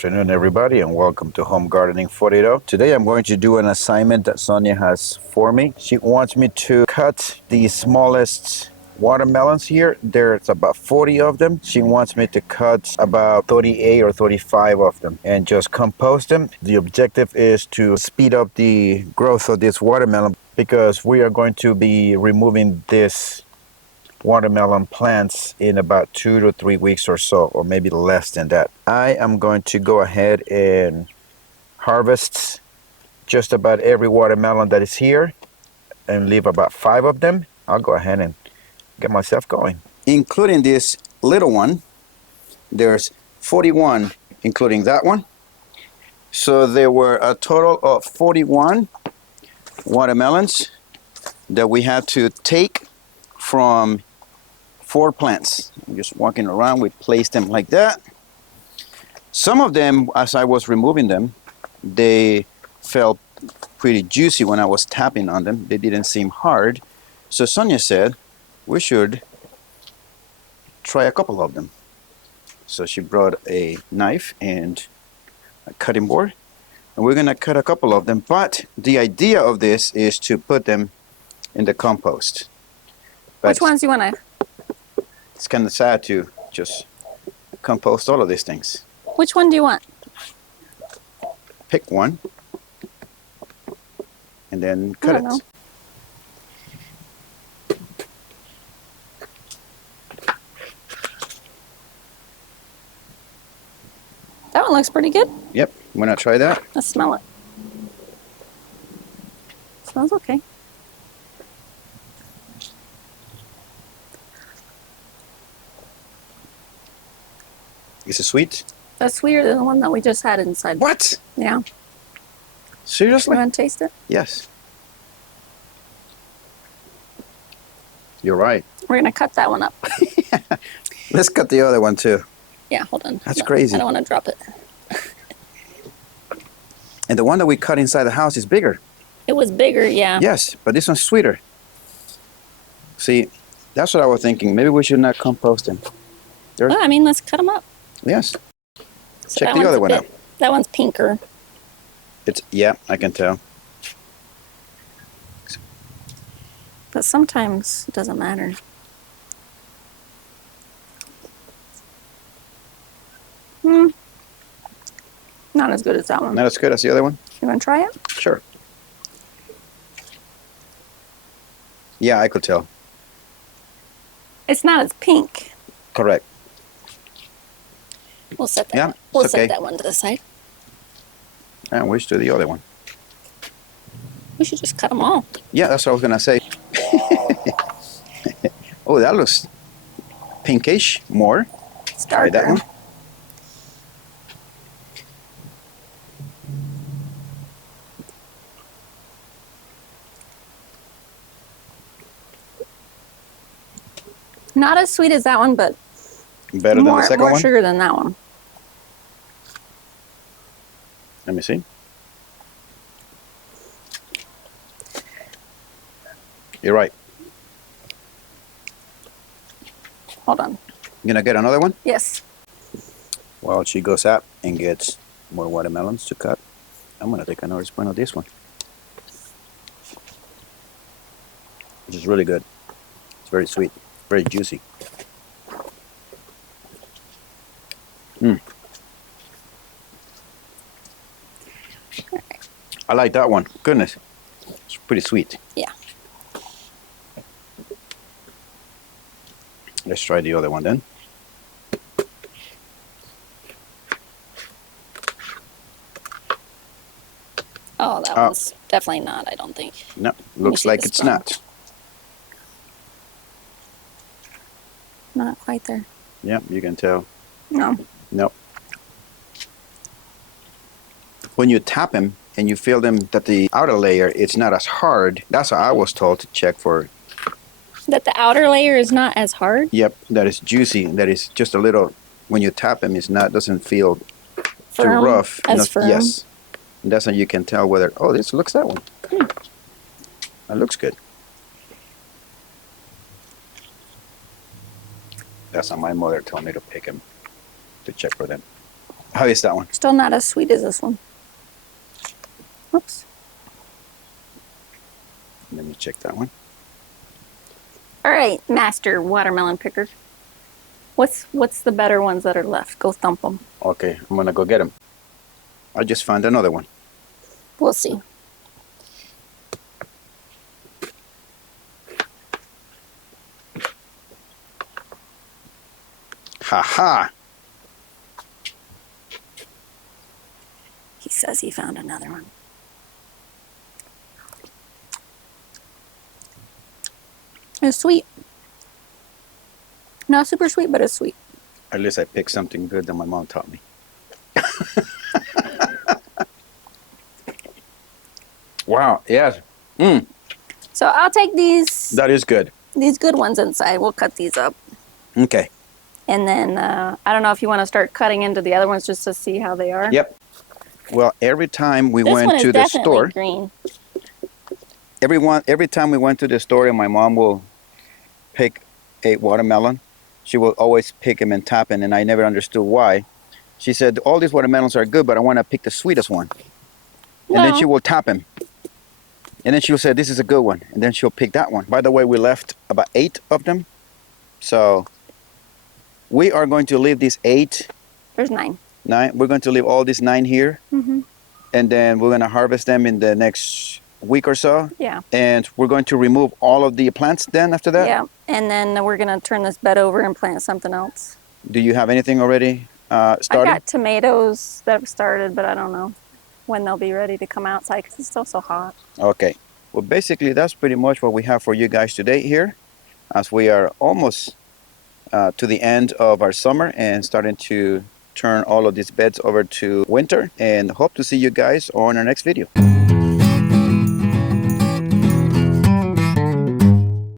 afternoon, everybody, and welcome to Home Gardening Florido. Today I'm going to do an assignment that Sonia has for me. She wants me to cut the smallest watermelons here. There's about 40 of them. She wants me to cut about 38 or 35 of them and just compost them. The objective is to speed up the growth of this watermelon because we are going to be removing this watermelon plants in about 2 to 3 weeks or so, or maybe less than that. I am going to go ahead and harvest just about every watermelon that is here and leave about 5 of them. I'll go ahead and get myself going. Including this little one, there's 41, including that one. So there were a total of 41 watermelons that we had to take from 4 plants. I'm just walking around, we placed them like that. Some of them, as I was removing them, they felt pretty juicy when I was tapping on them. They didn't seem hard. So Sonia said we should try a couple of them. So she brought a knife and a cutting board, and we're gonna cut a couple of them. But the idea of this is to put them in the compost. But which ones do you want to? it's kind of sad to just compost all of these things. Which one do you want? Pick one and then cut it. Know. That one looks pretty good. Yep, you wanna try that? Let's smell it. Smells okay. Is it sweet? That's sweeter than the one that we just had inside. What? Yeah. Seriously? You want to taste it? Yes. You're right. We're going to cut that one up. Let's cut the other one too. Yeah, hold on. That's crazy. I don't want to drop it. And the one that we cut inside the house is bigger. It was bigger, yeah. Yes, but this one's sweeter. See, that's what I was thinking. Maybe we should not compost them. Well, I mean, let's cut them up. Yes. So Check the other one out. That one's pinker. Yeah, I can tell. But sometimes it doesn't matter. Not as good as that one. Not as good as the other one? You want to try it? Sure. Yeah, I could tell. It's not as pink. Correct. We'll set that. Yeah, one. We'll it's okay. set that one to the side. And we'll do the other one. We should just cut them all. Yeah, that's what I was gonna say. Oh, that looks pinkish more. It's Try darker. that one. Not as sweet as that one, but Better than the second more one? sugar than that one. Let me see. You're right. Hold on. You gonna get another one? Yes. While she goes out and gets more watermelons to cut, I'm gonna take another spoon of this one. Which is really good. It's very sweet, very juicy. I like that one. Goodness. It's pretty sweet. Yeah. Let's try the other one then. Oh, that one's definitely not, I don't think. No, looks like it's not. Not quite there. Yeah, you can tell. No. No. When you tap them and you feel them that the outer layer it's not as hard, that's what I was told to check for. That the outer layer is not as hard? Yep, that is juicy. That is just a little, when you tap them, it's not, doesn't feel too Firm? rough. As firm? Yes. And that's how you can tell whether, oh, this looks that one. That looks good. That's how my mother told me to pick them, to check for them. How is that one? Still not as sweet as this one. Whoops. Let me check that one. All right, master watermelon picker. What's the better ones that are left? Go thump them. Okay, I'm gonna go get them. I just found another one. We'll see. Ha ha! He says he found another one. It's sweet. Not super sweet, but it's sweet. At least I picked something good that my mom taught me. Wow, yes. So I'll take these That is good. good ones inside. We'll cut these up. Okay. And then I don't know if you want to start cutting into the other ones just to see how they are. Yep. Well, every time we This one went is to the definitely store, green. every time we went to the store and my mom will pick a watermelon, she will always pick him and tap him, and I never understood why. She said, all these watermelons are good, but I want to pick the sweetest one. And then she will tap him. And then she'll say, this is a good one. And then she'll pick that one. By the way, we left about 8 of them. So we are going to leave these 8. There's 9. 9. We're going to leave all these 9 here. Mm-hmm. And then we're going to harvest them in the next week or so. Yeah. And we're going to remove all of the plants then after that? Yeah. And then we're going to turn this bed over and plant something else. Do you have anything already started? I got tomatoes that have started, but I don't know when they'll be ready to come outside because it's still so hot. Okay. Well, basically, that's pretty much what we have for you guys today here, as we are almost to the end of our summer and starting to turn all of these beds over to winter, and hope to see you guys on our next video.